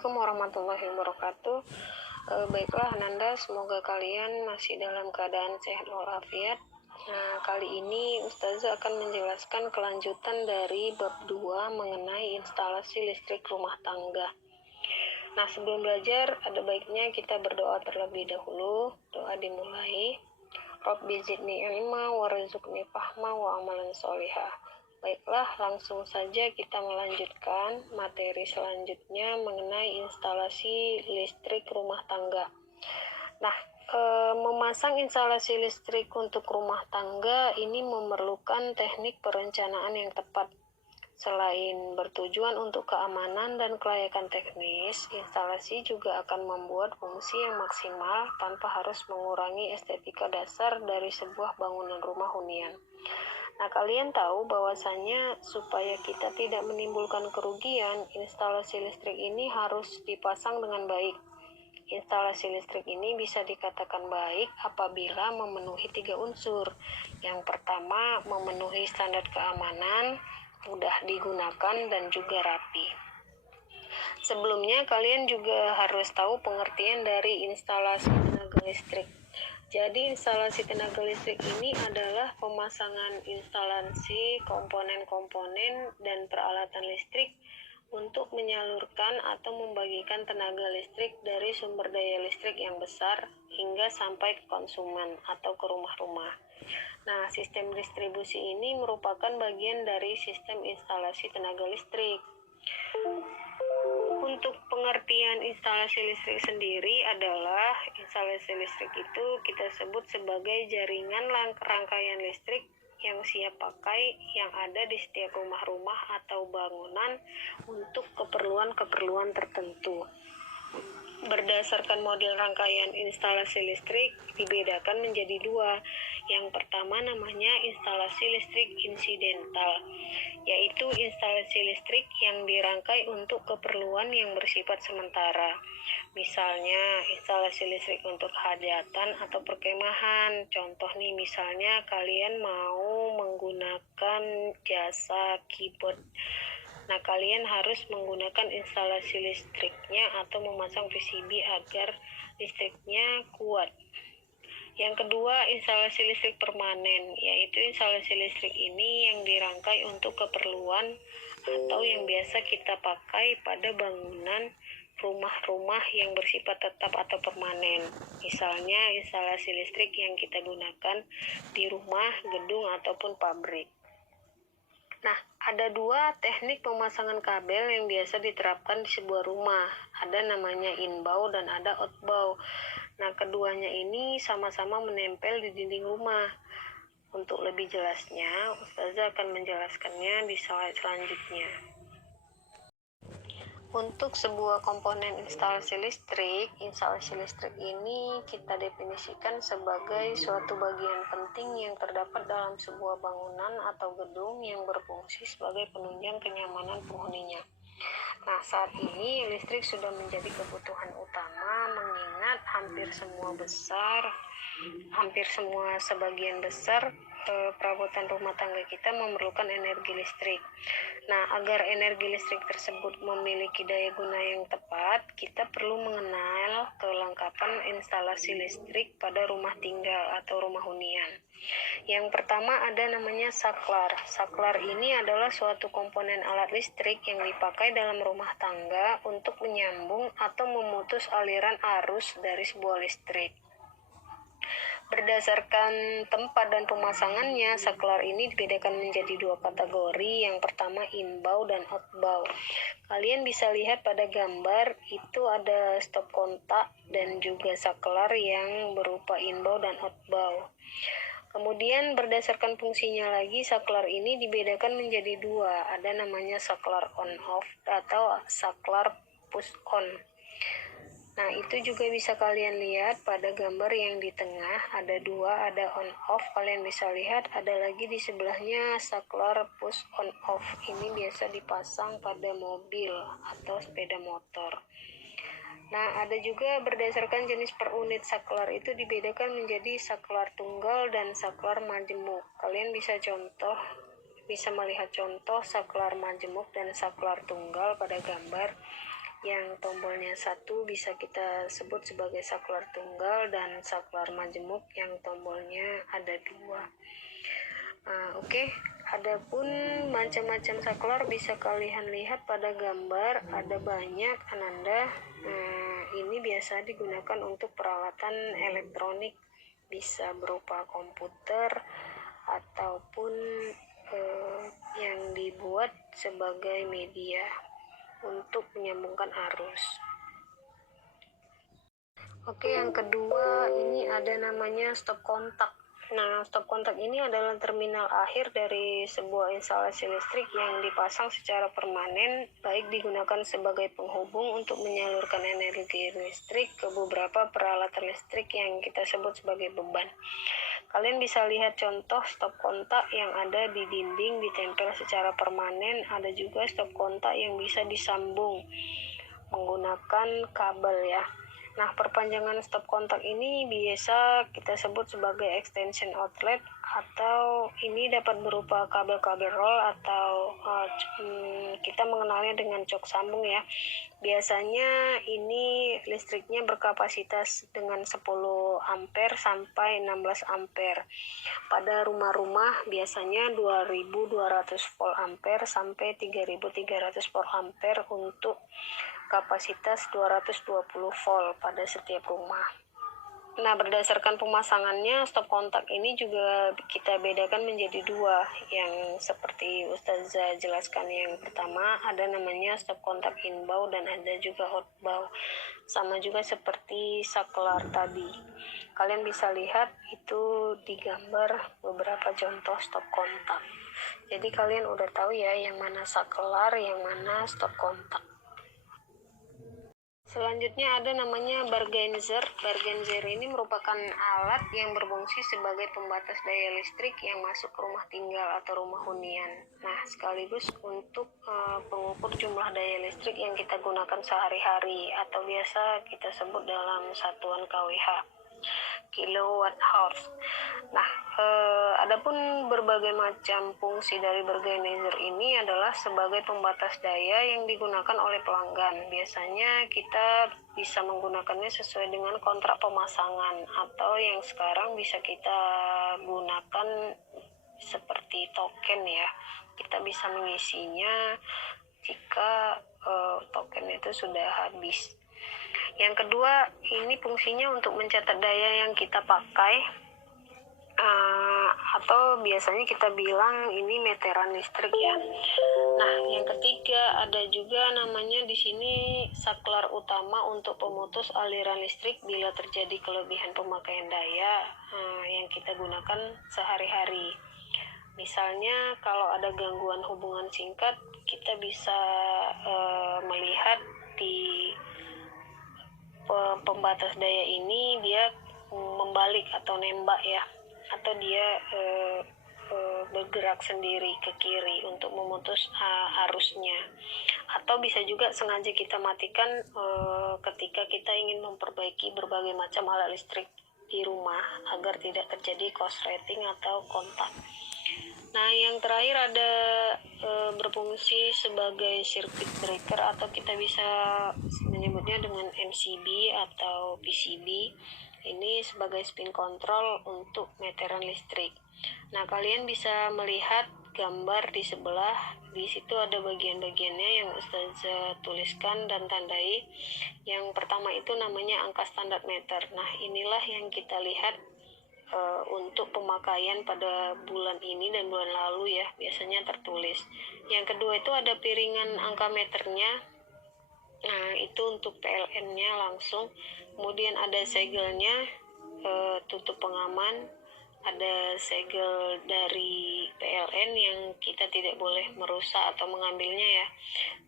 Assalamualaikum warahmatullahi wabarakatuh. Baiklah Ananda, semoga kalian masih dalam keadaan sehat walafiat. Nah, kali ini Ustazah akan menjelaskan kelanjutan dari bab 2 mengenai instalasi listrik rumah tangga. Nah, sebelum belajar, ada baiknya kita berdoa terlebih dahulu. Doa dimulai. Rabbi zidni ilma warzuqni fahma wa amalan sholihah. Baiklah, langsung saja kita melanjutkan materi selanjutnya mengenai instalasi listrik rumah tangga. Nah, memasang instalasi listrik untuk rumah tangga ini memerlukan teknik perencanaan yang tepat. Selain bertujuan untuk keamanan dan kelayakan teknis, instalasi juga akan membuat fungsi yang maksimal tanpa harus mengurangi estetika dasar dari sebuah bangunan rumah hunian. Nah, kalian tahu bahwasanya supaya kita tidak menimbulkan kerugian, instalasi listrik ini harus dipasang dengan baik. Instalasi listrik ini bisa dikatakan baik apabila memenuhi 3 unsur. Yang pertama, memenuhi standar keamanan, mudah digunakan, dan juga rapi. Sebelumnya, kalian juga harus tahu pengertian dari instalasi tenaga listrik. Jadi, instalasi tenaga listrik ini adalah pemasangan instalasi komponen-komponen dan peralatan listrik untuk menyalurkan atau membagikan tenaga listrik dari sumber daya listrik yang besar hingga sampai ke konsumen atau ke rumah-rumah. Nah, sistem distribusi ini merupakan bagian dari sistem instalasi tenaga listrik. Untuk pengertian instalasi listrik sendiri adalah instalasi listrik itu kita sebut sebagai jaringan rangkaian listrik yang siap pakai yang ada di setiap rumah-rumah atau bangunan untuk keperluan-keperluan tertentu. Berdasarkan model rangkaian instalasi listrik dibedakan menjadi 2. Yang pertama namanya instalasi listrik insidental, yaitu instalasi listrik yang dirangkai untuk keperluan yang bersifat sementara. Misalnya instalasi listrik untuk hajatan atau perkemahan. Contoh nih, misalnya kalian mau menggunakan jasa keyboard. Nah, kalian harus menggunakan instalasi listriknya atau memasang PCB agar listriknya kuat. Yang kedua, instalasi listrik permanen, yaitu instalasi listrik ini yang dirangkai untuk keperluan atau yang biasa kita pakai pada bangunan rumah-rumah yang bersifat tetap atau permanen. Misalnya instalasi listrik yang kita gunakan di rumah, gedung, ataupun pabrik. Nah, ada 2 teknik pemasangan kabel yang biasa diterapkan di sebuah rumah. Ada namanya inbound dan ada outbound. Nah, keduanya ini sama-sama menempel di dinding rumah. Untuk lebih jelasnya, Ustazah akan menjelaskannya di slide selanjutnya. Untuk sebuah komponen instalasi listrik ini kita definisikan sebagai suatu bagian penting yang terdapat dalam sebuah bangunan atau gedung yang berfungsi sebagai penunjang kenyamanan penghuninya. Nah, saat ini listrik sudah menjadi kebutuhan utama mengingat sebagian besar perabotan rumah tangga kita memerlukan energi listrik. Nah, agar energi listrik tersebut memiliki daya guna yang tepat, kita perlu mengenal kelengkapan instalasi listrik pada rumah tinggal atau rumah hunian. Yang pertama ada namanya saklar. Saklar ini adalah suatu komponen alat listrik yang dipakai dalam rumah tangga untuk menyambung atau memutus aliran arus dari sebuah listrik. Berdasarkan tempat dan pemasangannya, saklar ini dibedakan menjadi 2 kategori. Yang pertama inbound dan outbound. Kalian bisa lihat pada gambar itu ada stop kontak dan juga saklar yang berupa inbound dan outbound. Kemudian berdasarkan fungsinya lagi, saklar ini dibedakan menjadi 2. Ada namanya saklar on off atau saklar push on. Nah, itu juga bisa kalian lihat pada gambar yang di tengah, ada 2, ada on off. Kalian bisa lihat ada lagi di sebelahnya saklar push on off. Ini biasa dipasang pada mobil atau sepeda motor. Nah, ada juga berdasarkan jenis per unit saklar itu dibedakan menjadi saklar tunggal dan saklar majemuk. Kalian bisa melihat contoh saklar majemuk dan saklar tunggal pada gambar. yang tombolnya satu bisa kita sebut sebagai saklar tunggal, dan saklar majemuk yang tombolnya ada dua. Oke. Adapun macam-macam saklar bisa kalian lihat pada gambar, ada banyak Ananda. Ini biasa digunakan untuk peralatan elektronik, bisa berupa komputer ataupun yang dibuat sebagai media untuk menyambungkan arus. Oke, yang kedua ini ada namanya stop kontak. Nah, stop kontak ini adalah terminal akhir dari sebuah instalasi listrik yang dipasang secara permanen, baik digunakan sebagai penghubung untuk menyalurkan energi listrik ke beberapa peralatan listrik yang kita sebut sebagai beban. Kalian bisa lihat contoh stop kontak yang ada di dinding ditempel secara permanen. Ada juga stop kontak yang bisa disambung menggunakan kabel ya. Nah, perpanjangan stop kontak ini biasa kita sebut sebagai extension outlet, atau ini dapat berupa kabel-kabel roll atau kita mengenalnya dengan cok sambung ya. Biasanya ini listriknya berkapasitas dengan 10 ampere sampai 16 ampere. Pada rumah-rumah biasanya 2200 volt ampere sampai 3300 volt ampere untuk kapasitas 220 volt pada setiap rumah. Nah, berdasarkan pemasangannya, stop kontak ini juga kita bedakan menjadi dua. Yang seperti Ustazah jelaskan, yang pertama ada namanya stop kontak inbound dan ada juga outbound. Sama juga seperti saklar tadi. Kalian bisa lihat itu di gambar beberapa contoh stop kontak. Jadi kalian udah tahu ya yang mana saklar, yang mana stop kontak. Selanjutnya ada namanya bargainzer. Bargainzer ini merupakan alat yang berfungsi sebagai pembatas daya listrik yang masuk ke rumah tinggal atau rumah hunian. Nah, sekaligus untuk pengukur jumlah daya listrik yang kita gunakan sehari-hari, atau biasa kita sebut dalam satuan kWh, kilowatt hours. Nah, adapun berbagai macam fungsi dari bargainzer ini adalah sebagai pembatas daya yang digunakan oleh pelanggan. Biasanya kita bisa menggunakannya sesuai dengan kontrak pemasangan, atau yang sekarang bisa kita gunakan seperti token ya. Kita bisa mengisinya jika token itu sudah habis. Yang kedua, ini fungsinya untuk mencatat daya yang kita pakai, atau biasanya kita bilang ini meteran listrik ya. Nah, yang ketiga ada juga namanya di sini saklar utama untuk pemutus aliran listrik bila terjadi kelebihan pemakaian daya yang kita gunakan sehari-hari. Misalnya kalau ada gangguan hubungan singkat, kita bisa melihat di pembatas daya ini dia membalik atau nembak ya, atau dia bergerak sendiri ke kiri untuk memutus arusnya. Atau bisa juga sengaja kita matikan ketika kita ingin memperbaiki berbagai macam alat listrik di rumah agar tidak terjadi korsleting atau kontak. Nah, yang terakhir ada berfungsi sebagai circuit breaker, atau kita bisa menyebutnya dengan MCB atau PCB. Ini sebagai spin control untuk meteran listrik. Nah, kalian bisa melihat gambar di sebelah. Di situ ada bagian-bagiannya yang Ustazah tuliskan dan tandai. Yang pertama itu namanya angka standar meter. Nah, inilah yang kita lihat untuk pemakaian pada bulan ini dan bulan lalu ya, biasanya tertulis. Yang kedua itu ada piringan angka meternya. Nah, itu untuk PLN-nya langsung. Kemudian ada segelnya, tutup pengaman, ada segel dari PLN yang kita tidak boleh merusak atau mengambilnya ya.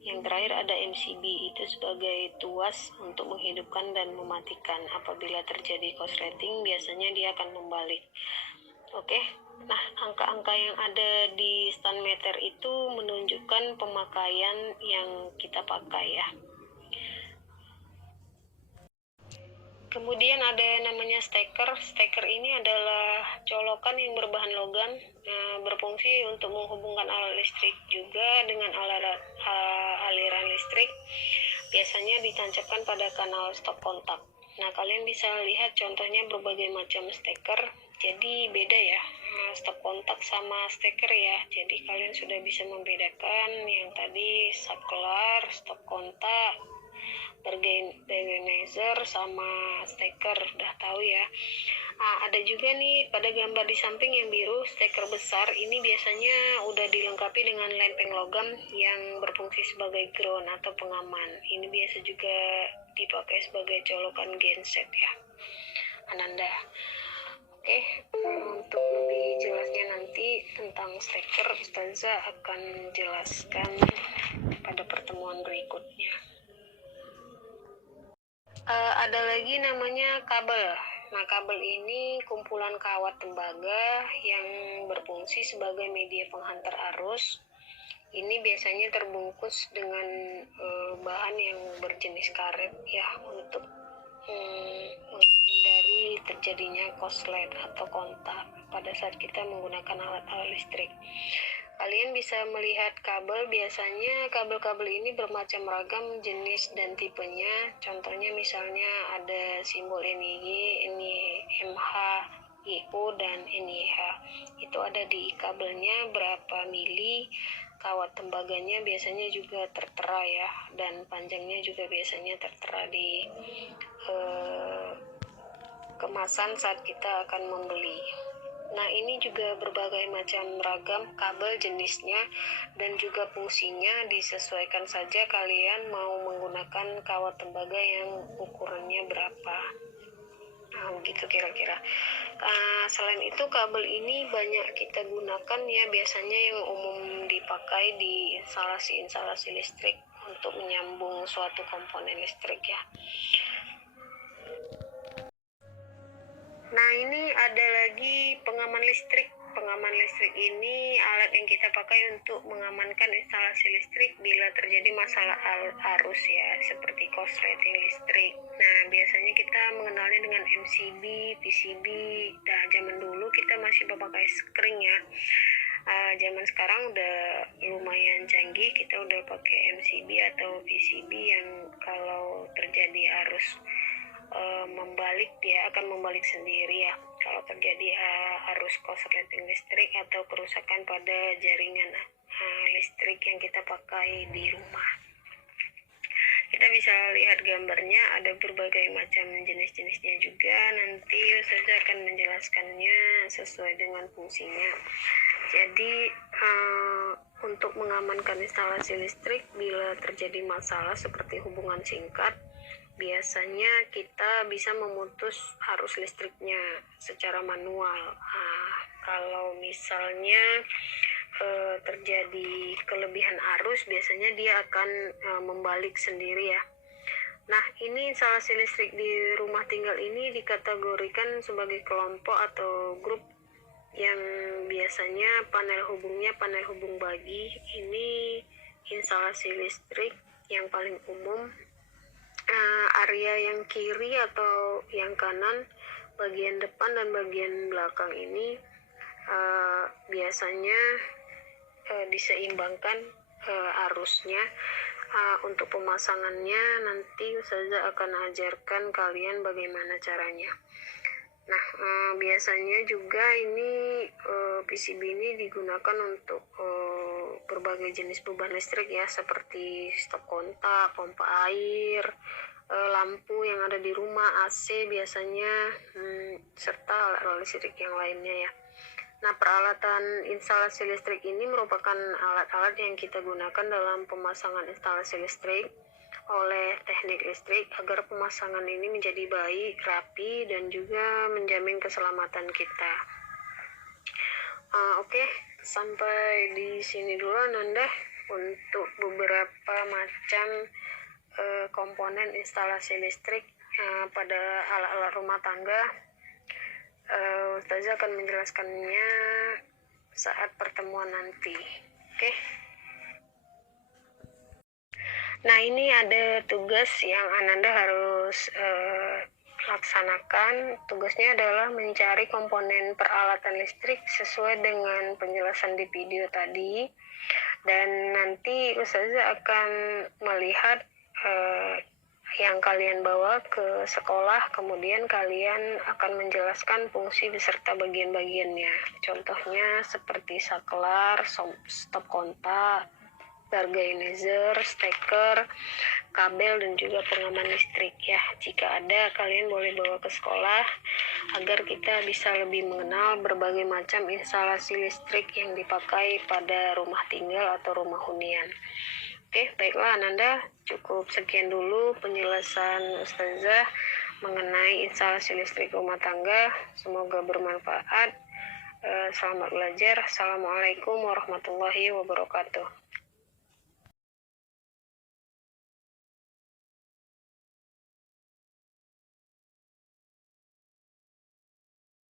Yang terakhir ada MCB, itu sebagai tuas untuk menghidupkan dan mematikan. Apabila terjadi korsleting, biasanya dia akan membalik. Oke. Nah, angka-angka yang ada di stand meter itu menunjukkan pemakaian yang kita pakai ya. Kemudian ada namanya steker. Steker ini adalah colokan yang berbahan logam, berfungsi untuk menghubungkan alat listrik juga dengan aliran listrik. biasanya ditancapkan pada kanal stop kontak. Nah, kalian bisa lihat contohnya berbagai macam steker. Jadi beda ya, stop kontak sama steker ya. Jadi kalian sudah bisa membedakan yang tadi saklar, stop kontak, organizer sama steker, udah tahu ya. Ada juga nih pada gambar di samping yang biru, steker besar ini biasanya udah dilengkapi dengan lempeng logam yang berfungsi sebagai ground atau pengaman. Ini biasa juga dipakai sebagai colokan genset ya, Ananda. Oke, untuk lebih jelasnya nanti tentang steker, Ustazah akan jelaskan pada pertemuan berikutnya. Ada lagi namanya kabel. Nah, kabel ini kumpulan kawat tembaga yang berfungsi sebagai media penghantar arus. Ini biasanya terbungkus dengan bahan yang berjenis karet ya, untuk menghindari terjadinya korslet atau kontak pada saat kita menggunakan alat-alat listrik. Kalian bisa melihat kabel, biasanya kabel-kabel ini bermacam ragam jenis dan tipenya. Contohnya misalnya ada simbol NIG, NIMH, IO, dan NIH. Itu ada di kabelnya berapa mili, kawat tembaganya biasanya juga tertera ya, dan panjangnya juga biasanya tertera di kemasan saat kita akan membeli. Nah, ini juga berbagai macam ragam kabel jenisnya dan juga fungsinya, disesuaikan saja kalian mau menggunakan kawat tembaga yang ukurannya berapa. Nah, begitu kira-kira. Selain itu, kabel ini banyak kita gunakan ya, biasanya yang umum dipakai di instalasi-instalasi listrik untuk menyambung suatu komponen listrik ya. Nah, ini ada lagi pengaman listrik. Pengaman listrik ini alat yang kita pakai untuk mengamankan instalasi listrik bila terjadi masalah arus ya, seperti korsleting listrik. Nah, biasanya kita mengenalnya dengan MCB, PCB. Nah, zaman dulu kita masih pakai skring ya. Zaman sekarang udah lumayan canggih, kita udah pakai MCB atau PCB yang kalau terjadi arus membalik, dia akan membalik sendiri ya kalau terjadi arus korsleting listrik atau kerusakan pada jaringan listrik yang kita pakai di rumah. Kita bisa lihat gambarnya, ada berbagai macam jenis-jenisnya juga. Nanti saya akan menjelaskannya sesuai dengan fungsinya. Jadi untuk mengamankan instalasi listrik bila terjadi masalah seperti hubungan singkat, biasanya kita bisa memutus arus listriknya secara manual. Kalau misalnya terjadi kelebihan arus, biasanya dia akan membalik sendiri ya. Nah, ini instalasi listrik di rumah tinggal ini dikategorikan sebagai kelompok atau grup yang biasanya panel hubungnya panel hubung bagi. Ini instalasi listrik yang paling umum. Area yang kiri atau yang kanan, bagian depan dan bagian belakang ini biasanya diseimbangkan arusnya. Untuk pemasangannya nanti Ustazah akan ajarkan kalian bagaimana caranya. Nah, biasanya juga ini PCB ini digunakan untuk berbagai jenis perubahan listrik ya, seperti stop kontak, pompa air, lampu yang ada di rumah, AC biasanya, serta alat listrik yang lainnya ya. Nah, peralatan instalasi listrik ini merupakan alat-alat yang kita gunakan dalam pemasangan instalasi listrik oleh teknik listrik agar pemasangan ini menjadi baik, rapi, dan juga menjamin keselamatan kita. Oke, sampai di sini dulu Nanda untuk beberapa macam komponen instalasi listrik pada alat-alat rumah tangga. Ustazah akan menjelaskannya saat pertemuan nanti. Oke. Nah, ini ada tugas yang Ananda harus laksanakan. Tugasnya adalah mencari komponen peralatan listrik sesuai dengan penjelasan di video tadi. Dan nanti Ustazah akan melihat eh, yang kalian bawa ke sekolah, kemudian kalian akan menjelaskan fungsi beserta bagian-bagiannya. Contohnya seperti saklar, stop kontak, organizer, steker, kabel, dan juga pengaman listrik ya. Jika ada, kalian boleh bawa ke sekolah agar kita bisa lebih mengenal berbagai macam instalasi listrik yang dipakai pada rumah tinggal atau rumah hunian. Oke, baiklah Ananda, cukup sekian dulu penjelasan Ustazah mengenai instalasi listrik rumah tangga. Semoga bermanfaat. Selamat belajar. Assalamualaikum warahmatullahi wabarakatuh.